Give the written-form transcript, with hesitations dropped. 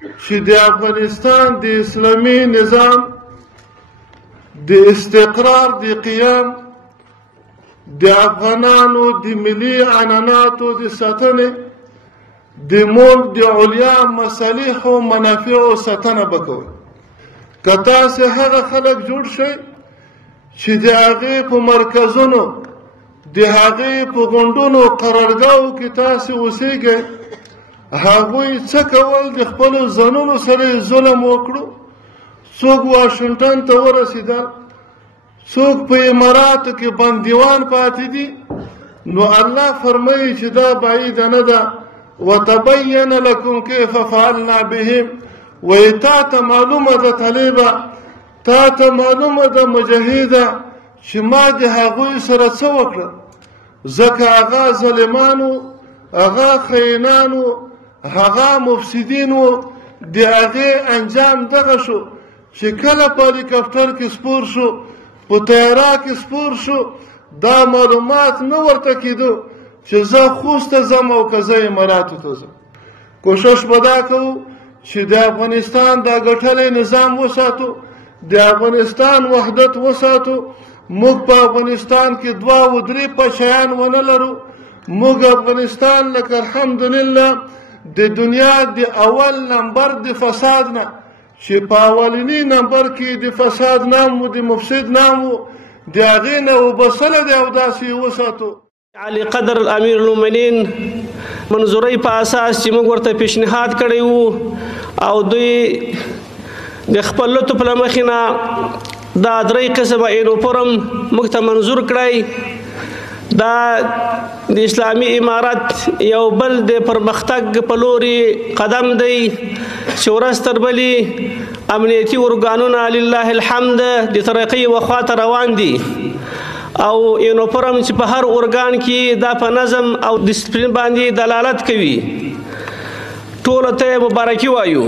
چې د افغانستان د اسلامي نظام د استقرار د قیام د افغانانو د ملي عنعناتو د ساتنې د ملک د علیا مصالح او منافعو ساتنه وکوي. که تاسې هغه خلک جوړ شئ چې د هغې په مرکزونو د هغې په غونډونو قرارګاهو کې تاسې اوسېږئ، هغوی څه کول؟ د خپلو ځانونو سره ظلم وکړو. څوک واشنګټن ته ورسېدل، څوک په اماراتو کې بندیوان پاتې دي. نو الله فرمایي چې دا بعیده نه ده، وتبین لکم کیف فعلنا بهم. وایي تا ته معلومه ده طالبه، تا ته معلومه ده مجاهده، چې ما د هغوی سره څه وکړه. ځکه هغه ظالمانو، هغه خاینانو، هغه مفسدین وو. د هغې انجام دغه شو چې کله په هلیکاپټر کې سپور شو، په طیاره کې سپور شو، دا معلومات نه ورته کېدو چې زه خوست ته ځم او که زه اماراتو ته ځم. کوشش به دا کوو چې د افغانستان دا ګټلی نظام وساتو، د افغانستان وحدت وساتو. موږ په افغانستان کې 2 و 3 پچیان ونه لرو. موږ افغانستان لکه الحمدلله د دنیا د اول نمبر د فساد نه، چې په اولني نمبر کې د فساد نام و، د مفسد نام و، د هغې نه وبسله دی او داسې وساتو. علي قدر امیر المؤمنین منظورۍ په اساس چې موږ ورته پیشنهاد کړی وو او دوی د خپل لطف له مخې نه دا 3 قسمه اینوفورم موږ ته منظور کړی. دا د اسلامي امارت یو بل د پرمختګ په لوري قدم دی چې ورځ تر بلې امنیتي ارګانونه لله الحمد د ترقۍ وخواته روان دي او اینوفورم چې په هر ارګان کې دا په نظم او ډسپلین باندې دلالت کوي. ټولو ته مبارکي وایو.